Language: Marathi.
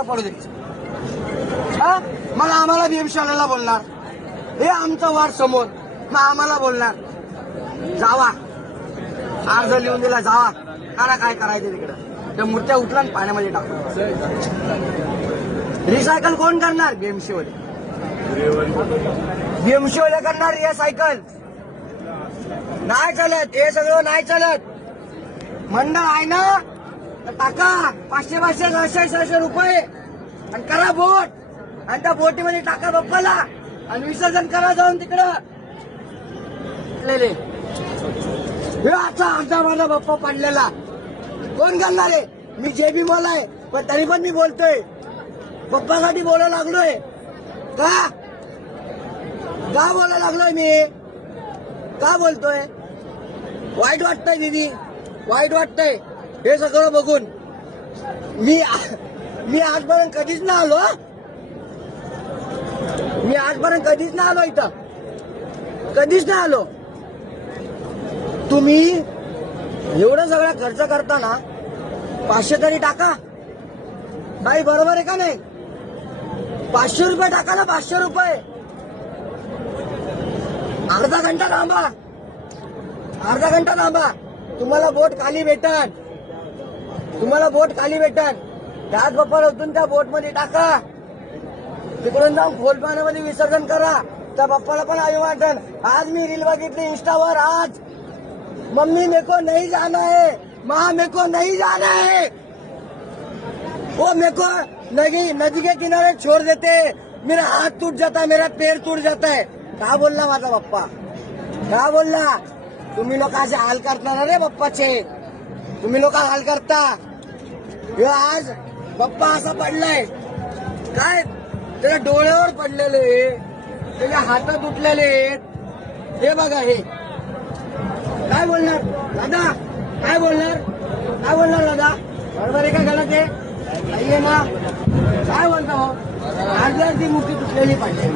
फरक पडू दे. हा मग आम्हाला बीएमशाळेला बोलणार, हे आमचं वार्ड समोर, मग आम्हाला बोलणार जावा, अर्ज लिहून दिला जावा, करा काय करायचं तिकडं. त्या मूर्त्या उठला आणि पाण्यामध्ये टाकून रिसायकल कोण करणार? बीएमसीवाले. बीएमसीवाले करणार रिसायकल. नाही चालत, हे सगळं नाही चालत. मंडळ आहे ना, तर टाका 500-500 600 रुपये आणि करा बोट, आणि त्या बोटीमध्ये टाका बाप्पाला आणि विसर्जन करा जाऊन तिकडं. हे आता माझा बाप्पा पडलेला कोण करणार आहे? मी जेबी बोलाय, पण तरी पण मी बोलतोय, बाप्पासाठी बोलायला लागलोय. का बोलायला लागलोय मी? का बोलतोय? वाईट वाटतंय दीदी, वाईट वाटतंय हे सगळं बघून. मी आजपर्यंत कधीच ना आलो, मी आजपर्यंत कधीच ना आलो इथं, कधीच ना आलो. तुम्ही एवढं सगळं खर्च करताना 500 तरी टाका. नाही बरोबर आहे का नाही? 500 रुपये टाका ना, 500 रुपये. अर्धा घंटा थांबा, अर्धा घंटा थांबा, तुम्हाला बोट खाली भेटन, तुम्हाला बोट खाली भेटन. त्याच बाप्पाला उतरून त्या बोटमध्ये टाका, तिकडून जाऊन खोल पाण्यामध्ये विसर्जन करा. त्या बाप्पाला पण अभिमान वाटन. आज मी रील बघितली इंस्टावर, आज मम्मी मेरे को नहीं जाना है, माँ मेरे को नहीं जाना है, वो मेरे को नदी के किनारे छोड़ देते, मेरा हाथ टूट जाता है, मेरा पैर टूट जाता है. का बोलला माझा बाप्पा? का बोलला? तुम्ही लोक असे हाल करता रे बाप्पाचे, तुम्ही लोक हाल करता. हे आज बाप्पा असा पडलाय, काय त्याच्या डोळ्यावर पडलेले, त्याच्या हात तुटलेले आहेत. हे बघा, हे काय बोलणार दादा? काय बोलणार? काय बोलणार दादा? बरोबर आहे का गलत आहे? नाहीये ना? काय बोलतो? अर्धी मुठी तुटलेली पाहिजे.